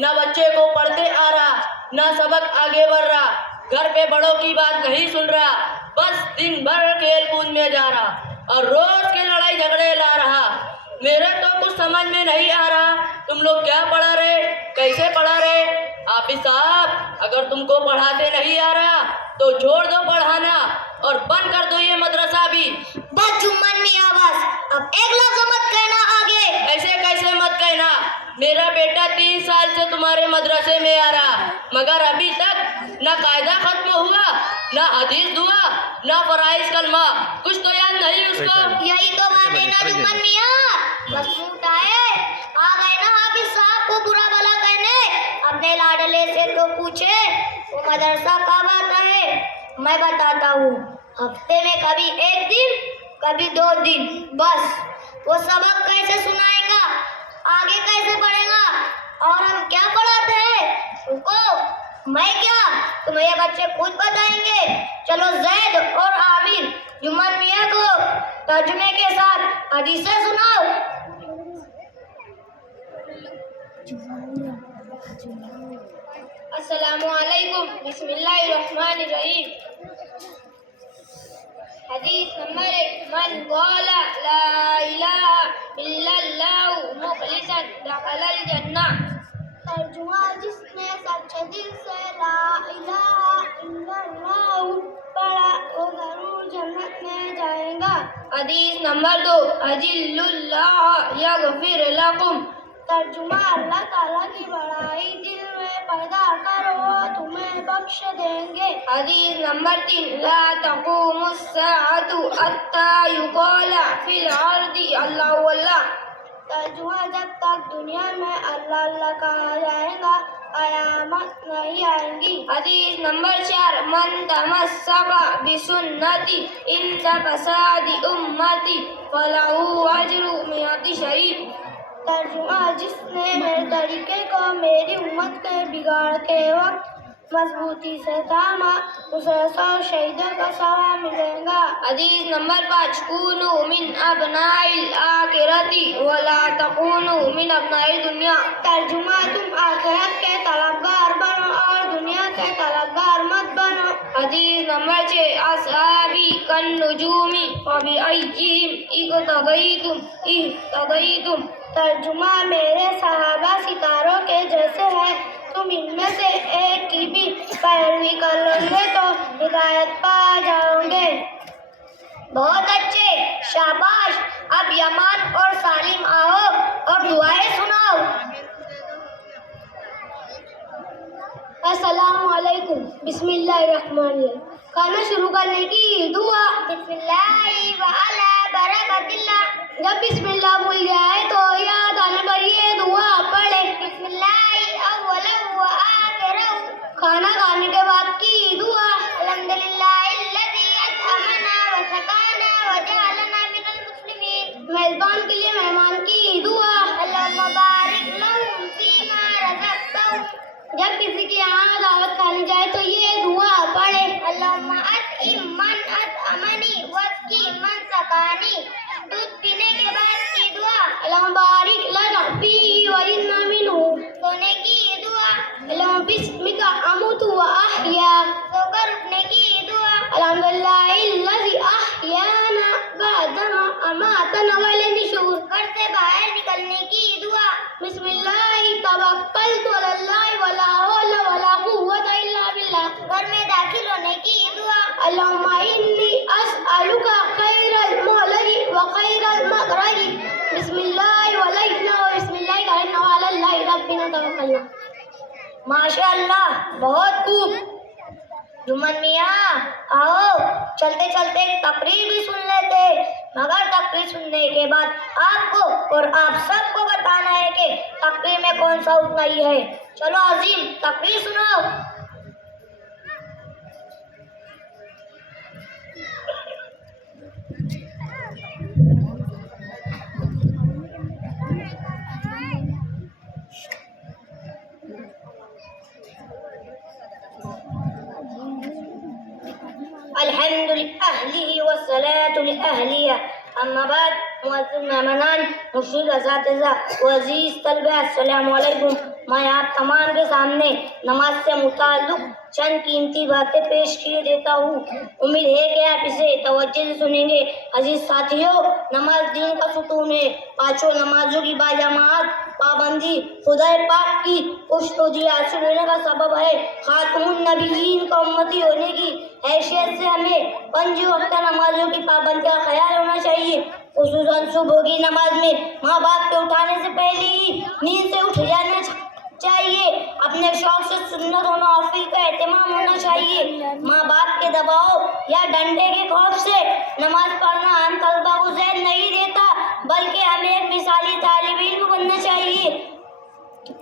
न बच्चे को पढ़ते आ रहा, न सबक आगे बढ़ रहा, घर पे बड़ों की बात नहीं सुन रहा, बस दिन भर खेल कूद में जा रहा और रोज के लड़ाई झगड़े ला रहा। मेरे तो कुछ समझ में नहीं आ रहा, तुम लोग क्या पढ़ा रहे, कैसे पढ़ा रहे? हाफिज साहब, अगर तुमको पढ़ाते नहीं आ रहा तो छोड़ दो पढ़ाना और बंद कर दो ये मदरसा भी। बस जुम्मन मियां, बस अब एक लफ्ज़ मत कहना आगे। ऐसे कैसे मत कहना? मेरा बेटा 3 साल से तुम्हारे मदरसे में आ रहा, मगर अभी तक न कायदा खत्म हुआ, न हदीस दुआ, न फराइज कलमा, कुछ तो याद नहीं उसको। यही तो बात है ना जुम्मन मियां, बस मुंह उठाए आ गए ना हाफिज साहब को बुरा भला कहने। अपने लाडले से तो पूछे वो मदरसा कब आता है। मैं बताता हूँ, हफ्ते में कभी 1 दिन, कभी 2 दिन, बस। वो सबक कैसे सुनाएगा, आगे कैसे बढ़ेगा, और हम क्या पढ़ाते हैं उनको? मैं क्या, तुम्हें बच्चे खुद बताएंगे। चलो जैद और आमिर, जुम्मन मियां को तर्जुमे के साथ हदीसें सुनाओ। अस्सलामु अलैकुम, बिस्मिल्लाहिर्रहमानिर्रहीम। हदीस नंबर 1, मन क़ाला ला इलाहा इल्लल्लाहु मुखलिसन दखलल जन्नह। तर्जुमा, जिसने सच्चे दिल से ला इलाहा इल्लल्लाहु पढ़ा वो जरूर जन्नत में जाएगा। हदीस नंबर 2, अजिल्लुल्लाह यगफिर लकुम। तर्जुमा, अल्लाह ताला की बड़ाई दिल में पैदा करो वो तुम्हें बख्श देंगे। हदीस नंबर 3, ला तक़ूमुस्साअतु हत्ता युक़ाला फिल अर्दि अल्लाहु अल्लाह। तर्जुमा, जब तक दुनिया में अल्लाह अल्लाह कहा जाएगा कयामत नहीं आएंगी। हदीस नंबर 4, मन तमस्सका बिसुन्नती इंदा फसादी उम्मती फलहु अज्रु मिअति शहीद। तर्जुमा, जिसने मेरे तरीके को मेरी उम्मत के बिगाड़ के वक्त मजबूती से थामा उसे 100 शहीदों का सवाब मिलेगा। हदीस नंबर 5, कूनू मिन अबनाइल आखिरती वला तकूनू मिन अबनाइल दुनिया। तर्जुमा, तुम आखिरत के तलबगार बनो और दुनिया के तलबगार मत बनो। हदीस नंबर 6, असहाबी कन्नुजूमी फबिअय्यिहिम इक़्तदय्तुम इह्तदय्तुम। तर्जुमा, मेरे सहाबा सितारों के जैसे हैं, तुम इनमें से एक की भी पैरवी कर लोगे तो हिदायत पा जाओगे। बहुत अच्छे, शाबाश। अब यमान और सालिम आओ और दुआएं सुनाओ। अस्सलामु अलैकुम, बिस्मिल्लाहिर्रहमानिर्रहीम। खाना शुरू करने की दुआ। बिस्मिल्लाहि व अला बरकतिल्लाह। जब बिस्मिल्लाह भूल जाए तो याद आने पर ये दुआ पढ़े। बिस्मिल्लाहि अव्वलहु व आखिरहु। खाना खाने के बाद की दुआ। अल्हम्दुलिल्लाहिल्लज़ी अतअमना व सकाना व जअलना मिनल मुस्लिमीन। मेजबान के लिए मेहमान की दुआ। अल्लाहुम्मा बारिक लहुम फीमा रज़क़तहुम। जब किसी के यहाँ दावत खानी जाए तो ये दुआ पढ़े। अल्लाहुम्मा अतइम मन अतअमनी वस्की मन सकानी। दूध पीने के बाद की दुआ। अल्लाहुम्मा बारिक लना फीही व इन्ना मिन्हु। सोने की दुआ। अल्लाहुम्मा बिस्मिका अमूतु व अहया। सोकर उठने की दुआ। अल्हम्दुलिल्लाहिल्लज़ी अहयाना बअदमा अमातना व इलैहि नुशूर। घर से बाहर निकलने की दुआ। बिस्मिल्लाहि तवक्कलतु अलल्लाहि वला हौला वला कुव्वता इल्ला बिल्लाह। घर में दाखिल होने की दुआ। अल्लाहुम्मा इन्नी अस्अलुका खैरल मौलदी व खैरल मखरजी। बिस्मिल्लाहि वलैना व बिस्मिल्लाहि करना व अलल्लाहि रब्बिना तवक्कलना। माशाअल्लाह, बहुत खूब। जुम्मन मियां, आओ चलते चलते तकरीर भी सुन लेते, मगर तकरीर सुनने के बाद आपको और आप सबको बताना है कि तकरीर में कौन सा उतना ही है। चलो अजीम, तकरीर सुनाओ। अल्हम्दुलिल्लाह वस्सलातु लिअहलिया, अम्मा बाद। मुअज़्ज़िन मेहमानान, मुर्शिद असातिज़ा व अज़ीज़ तलबा, अस्सलामु अलैकुम। मैं आप तमाम के सामने नमाज से मुताल्लिक़ चंद कीमती बातें पेश किए देता हूँ। उम्मीद है कि आप इसे तवज्जो से सुनेंगे। अजीज साथियों, नमाज दीन का सुतून है। पाँचों नमाजों की बाजमात पाबंदी खुदा पाक की खुशनुदी हासिल होने का सबब है। खातमुन नबिय्यीन का उम्मती होने की हैसियत से हमें 5 वक्त नमाजों की पाबंदी का ख्याल होना चाहिए। खुसूसन सुबह की नमाज में माँ बाप के उठाने से पहले ही नींद से उठ जाना चाहिए। अपने शौक से सुन्नत और नवाफिल का एहतमाम होना चाहिए। माँ बाप के दबाव या डंडे के खौफ से नमाज पढ़ना हम तलबा को ज़हन नहीं देता, बल्कि हमें एक मिसाली तालिब इल्म बनना चाहिए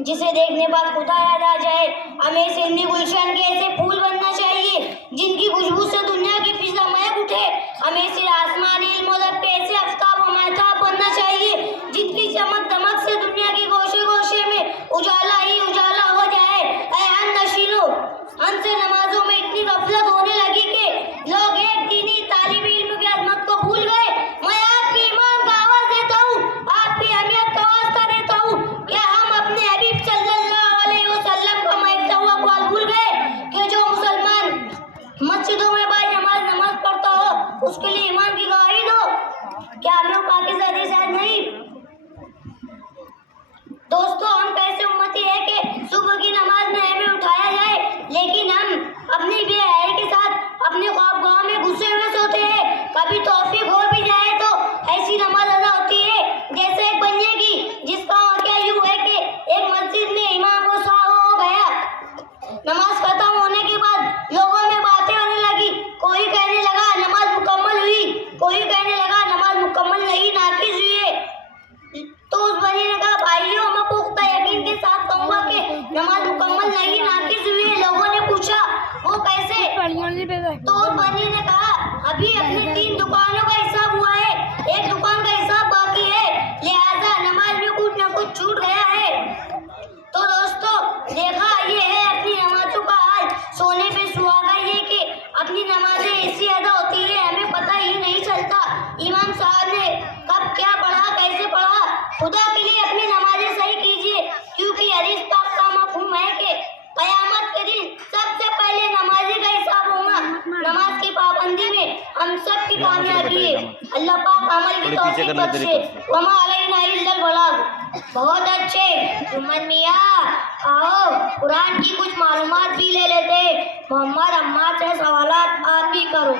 जिसे देखने बाद खुदा याद आ जाए। हमें सिंधी गुलशन के ऐसे फूल बनना चाहिए जिनकी खुशबू से दुनिया की फिजा महक उठे। हमें सिर आसमानी इल्म के ऐसे आफ्ताब व महताब बनना चाहिए जिनकी चमक दमक से दुनिया की गोशे गोशे में उजाला ही उजाला हो जाए। ऐ अननशीलों, हमसे नमाजों में इतनी गफलत होने लगी कि लोग एक दीनी तालिब इल्म की अजमत को भूल गए। मैं आपकी ईमान का आवाज देता हूँ, आपकी अहमियत का वास्ता देता हूँ। क्या हम अपने हबीब सल्लल्लाहु अलैहि वसल्लम का महकता हुआ क़ौल भूल गए कि जो मुसलमान मस्जिदों में नमाज पढ़ता हो उसके लिए ईमान की गवाही दो? क्या हम लोग पाकिस्तान हदीस याद नहीं? दोस्तों, हम कैसे उम्मती है कि सुबह की नमाज में हमें उठाया जाए, लेकिन हम अपनी बेहयाई के साथ अपने ख्वाबगाह में घुसे हुए सोते हैं। कभी तौफीक हो भी जाए तो ऐसी नमाज अदा होती है जैसे एक बनिए की, जिसका वाक़या यूँ है कि एक मस्जिद में इमाम को साहब हो गया। नमाज खत्म होने के बाद लोगों में बातें होने लगी। कोई कहने लगा नमाज मुकम्मल हुई, कोई कहने लगा नमाज मुकम्मल नहीं, नाकिस हुई है। तो उस बनी ने कहा, भाइयों, मैं पुख्ता यकीन के साथ कहूँगा कि नमाज मुकम्मल नहीं, नाकिस हुई है। लोगों ने पूछा, वो कैसे? तो उस बनी ने कहा, अभी अपनी 3 दुकानों का हिसाब हुआ है, एक दुकान का हिसाब बाकी है, लिहाजा नमाज में कुछ न कुछ छूट गया है। तो दोस्तों, देखा, ये है अपनी नमाजों का हाल। सोने पे सुहागा ये कि अपनी नमाजें ऐसी अदा होती है हमें पता ही नहीं चलता। इमाम साहब ने कब क्या पढ़ा, कैसे पढ़ा। खुदा के लिए अपनी नमाजें सही कीजिए, क्योंकि हदीस पाक का मफ़हूम है कि क़यामत के दिन सबसे पहले नमाजी का हिसाब होगा। नमाज की पाबंदी में हम सब की कामयाबी है। अल्लाह पाक अमल की तौफीक बख्शे। वमा अलैना इल्लल बलाग। बहुत अच्छे जुम्मन मियाँ, आओ कुरान की कुछ मालूमात भी ले लेते हैं। मोहम्मद अम्मा से सवालात आप भी करो।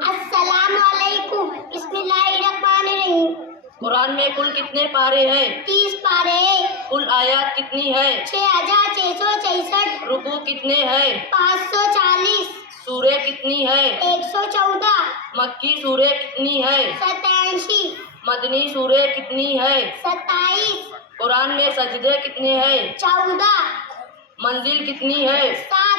अस्सलामु अलैकुम। बिस्मिल्लाहिर्रहमानिर्रहीम। कुरान में कुल कितने पारे हैं? 30 पारे। कुल आयत कितनी है? 6666। रुकू कितने हैं? 540। सूरे कितनी है? 114। मक्की सूरे कितनी है? 87। मदनी सूरे कितनी है? 27। कुरान में सजदे कितने हैं? 14। मंजिल कितनी है? 7।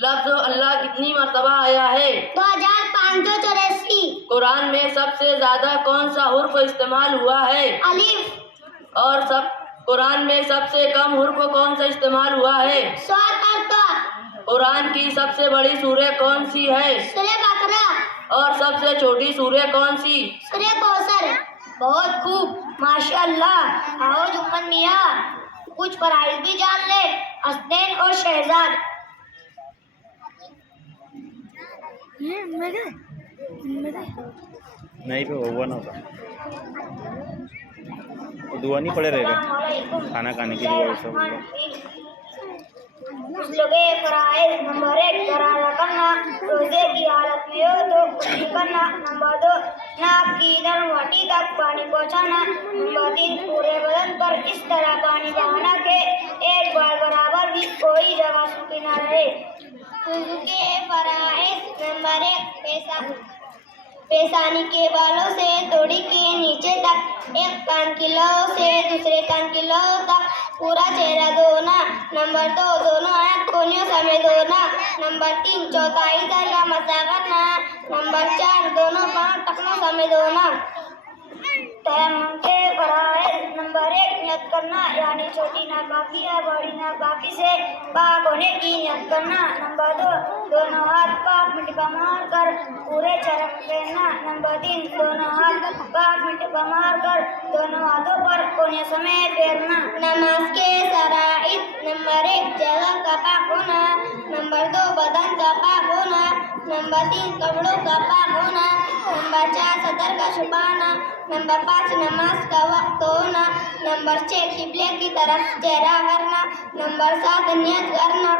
लफ्ज़ अल्लाह कितनी मर्तबा आया है? 2584। कुरान में सबसे ज्यादा कौन सा हुर्फ इस्तेमाल हुआ है? अलिफ। और कुरान में सबसे कम हुर्फ कौन सा इस्तेमाल हुआ है? स्वाद और ता। कुरान की सबसे बड़ी सूरह कौन सी है? सूरह बकरा। और सबसे छोटी सूरह कौन सी? सूरह कौसर। बहुत खूब, माशाअल्लाह। आओ जुम्मन मियाँ, कुछ फराइज भी जान ले। हसनैन और शहजाद। नहीं पे हुआ ना होता, दुआ नहीं पड़े रहेगा खाना खाने की दुआ सब। लगे फराइज नंबर 1 करारा करना, रोजे की हालत में हो तो कुछ करना। नंबर 2 नाक की नरमटी तक पानी पहुंचाना। नंबर 3 पूरे बदन पर इस तरह पानी बहाना के एक बार बराबर भी कोई जगह सूखी ना रहे। के फराइज नंबर 1 पेशानी के बालों से तोड़ी के नीचे तक, एक कान की लौ से दूसरे कान की लौ तक पूरा चेहरा धोना। नंबर 2 दोनों आँख कोनियों समेत धोना। नंबर 3 चौथाई सर का मसा करना। नंबर 4 दोनों पाँव टखनों समेत धोना। तयम्मुम के फराइज़। नंबर 1 नियत करना, यानी छोटी नापाकी या बड़ी नापाकी से पाक होने की नियत करना। नंबर 2 दोनों हाथ पाक में टिपा मार कर पूरे चरण पहनना। नंबर 3 दोनों हाथ पाक में टिपा मार कर दोनों हाथों पर कोने समेत फेरना। नमाज के शराइत। नंबर 1 जगह का पाक होना। नंबर 2 बदन का पाक होना। नंबर 3 कपड़ों का पाक होना। नंबर 4 सदर का छुपाना। नंबर 5 नमाज का वक्त होना। नंबर 6 किबले की तरफ चेहरा करना। नंबर 7 नियत करना।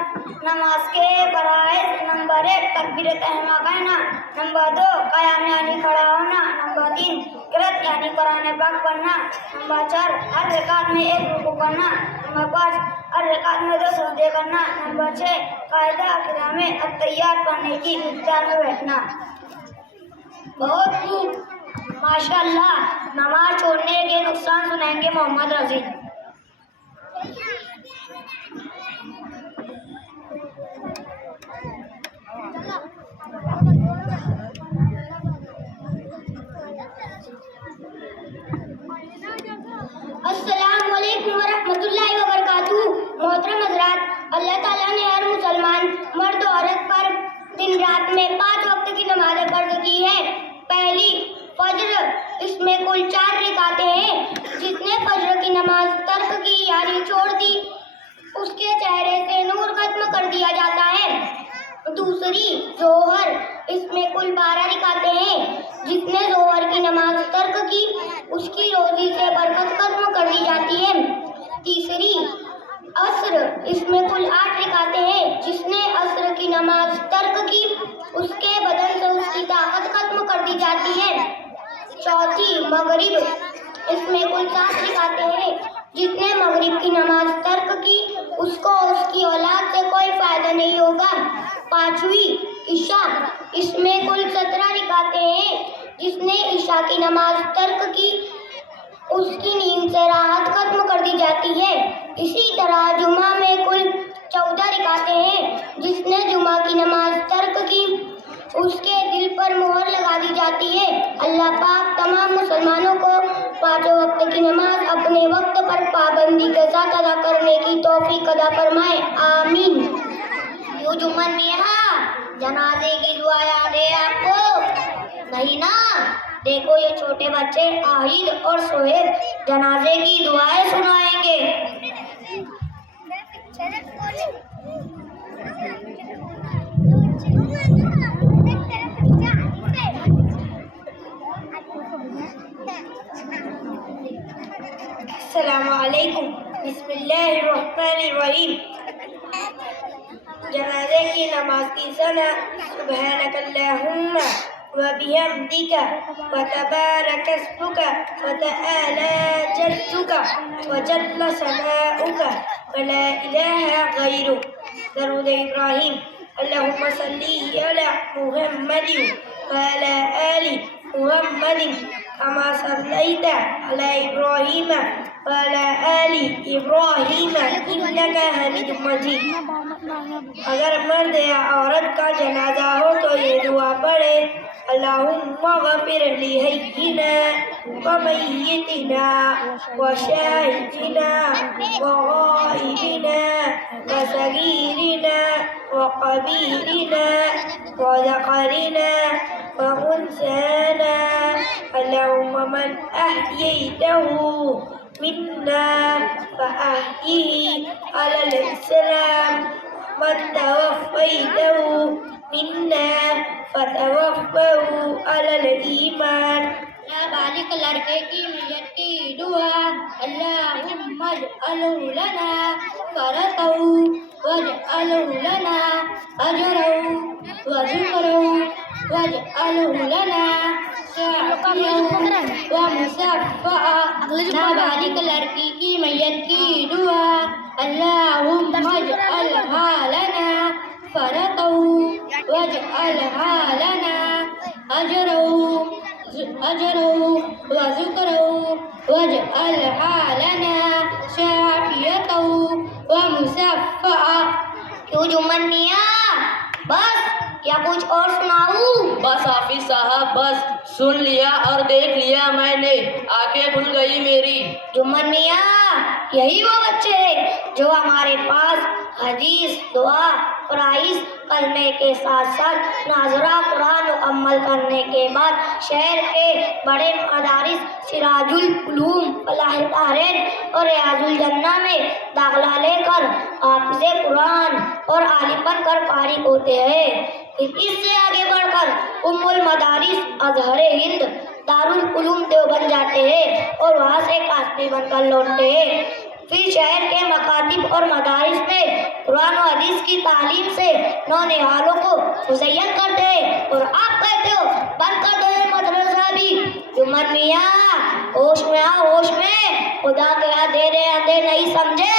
नमाज के फराइज़। नंबर 1 तकबीरत तहरीमा कहना। नंबर 2 क़याम यानी खड़ा होना। नंबर 3 क़िरात यानी कुरान पाक पढ़ना। नंबर 4 हर रकात में एक रुकू करना। नंबर 5 हर रकात में 2 सजदे करना। नंबर 6 कायदा क़िरात में अत्तहियात पढ़ने की मिक़दार में बैठना। बहुत खूब, माशाअल्लाह। नमाज छोड़ने के नुकसान सुनाएंगे मोहम्मद रज़ी। अस्सलामु अलैकुम वरहमतुल्लाहि वबरकातुहू। मोहतरम हज़रात, अल्लाह ताला ने हर मुसलमान मर्द और औरत पर दिन रात में 5 वक्त की नमाज़ें फर्ज की है। पहली फज्र, इसमें कुल 4 रकातें हैं। जिसने फज्र की नमाज तर्क की यानी छोड़ दी, उसके चेहरे से नूर खत्म कर दिया जाता है। दूसरी जोहर, इसमें कुल 12 रकातें हैं। जिसने जोहर की नमाज तर्क की, उसकी रोजी से बरकत खत्म कर दी जाती है। तीसरी असर, इसमें कुल 8 रकातें हैं। जिसने असर की नमाज तर्क की, उसके बदन से उसकी ताकत खत्म कर दी जाती है। चौथी मगरिब, इसमें कुल 7 रकातें हैं। जिसने मगरिब की नमाज तर्क की, उसको उसकी औलाद से कोई फायदा नहीं होगा। पांचवी ईशा, इसमें कुल 17 रकातें हैं। जिसने ईशा की नमाज तर्क की, उसकी नींद से राहत खत्म कर दी जाती है। इसी तरह जुमा में कुल 14 रकातें हैं। जिसने जुमा की नमाज तर्क की, उसके दिल पर मोहर लगा दी जाती है। अल्लाह पाक तमाम मुसलमानों को 5 वक्त की नमाज अपने वक्त पर पाबंदी के साथ अदा करने की तौफीक अदा फरमाए, आमीन। यो जुम्मन मियां, जनाजे की दुआ याद है आपको? नहीं ना? देखो ये छोटे बच्चे आहिद और सोहेब जनाजे की दुआएं सुनाएंगे। अस्सलामु अलैकुम, बिस्मिल्लाहिर्रहमानिर्रहीम। जनाजे की नमाज की सना सुब्हानकल्लाहुम्मा व बिहम्दिका व तबारक अस्मुका व तआला जद्दुका व जल्ल सनाउका व ला इलाहा गैरुक। दरूद इब्राहीम। अल्लाहुम्मा सल्ली अला मुहम्मदिन व अला आलि मुहम्मदिन कमा सल्लैता अला इब्राहीम व अला आलि इब्राहीम इन्नका हमीदुम मजीद। अगर मर्द या औरत का जनाजा हो तो ये दुआ पढ़े, अल्लाहुम्मा गफिर ली हय्यिना व मय्यितिना व शाहिदिना व गाइबिना व सगीरिना व कबीरिना व ज़करिना व उन्साना। अल्लाहुम्मा मन अह्यैतहु मिन्ना फ़अह्यिही अलल इस्लाम मन तवफ़्फ़ैतहु मिन्ना फ़तवफ़्फ़हु अलल ईमान। नाबालिग लड़के की मैयत की दुआ, अल्लाहुम्मा अजअलहु लना फ़रतहु वजअलहु लना अजरहु व ज़िक्रहु वजअलहु लना शाफ़िअन व मुशफ़्फ़अ। नाबालिग लड़की की मैयत की दुआ, अल्लाहुम्मा अजअलहा लना फ़रतहु वजअलहा लना अजरहु व ज़िक्रहु वजअलहा लना शाफ़िअन आफियतहु व मुसफ़्फ़ा। क्यों जुम्मन मियाँ, बस या कुछ और सुनाऊं? बस हाफिज साहब, बस सुन लिया और देख लिया मैंने, आंखें खुल गई मेरी। जुम्मन मियाँ, यही वो बच्चे हैं जो हमारे पास हदीस, दुआ, फराइज करने के साथ साथ नाजरा कुरान मुकम्मल करने के बाद शहर के बड़े मदारिस सिराजुल उलूम, फलाह तारीन और रियाजुल जन्ना में दाखिला लेकर हाफिज़े कुरान और आलिमन कर फारिग होते हैं। फिर इससे आगे बढ़कर उम्मुल मदारिस अजहर हिंद दारुल उलूम देवबंद जाते हैं और वहाँ से कास्ती बनकर लौटते हैं। फिर शहर के मकातिब और मदारिस में कुरान और हदीस की तालीम से नौनिहालों को मुज़य्यन करते हैं। और आप कहते हो बंद कर दो ये मदरसा भी। जुम्मन मियाँ, होश में आओ, होश में, खुदा क्या दे रहे अंधे नहीं समझे।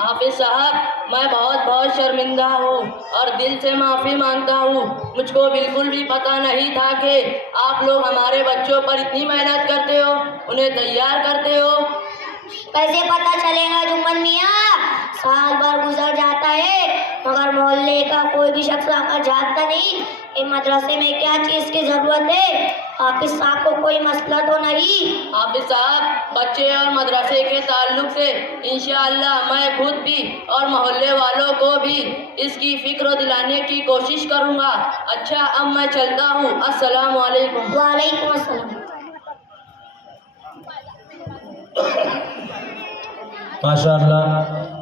हाफिज साहब, मैं बहुत शर्मिंदा हूँ और दिल से माफ़ी मांगता हूँ। मुझको बिल्कुल भी पता नहीं था कि आप लोग हमारे बच्चों पर इतनी मेहनत करते हो, उन्हें तैयार करते हो। कैसे पता चलेगा जुम्मन मियाँ, साल भर गुजर जाता है मगर मोहल्ले का कोई भी शख्स आकर जानता नहीं कि मदरसे में क्या चीज़ की ज़रूरत है। हाफिज साहब को कोई मसला तो नहीं? हाफिज साहब, बच्चे और मदरसे के ताल्लुक से इंशाअल्लाह मैं खुद भी और मोहल्ले वालों को भी इसकी फिक्र दिलाने की कोशिश करूँगा। अच्छा, अब मैं चलता हूँ। अस्सलाम वालेकुम। वालेकुम अस्सलाम। माशाअल्लाह।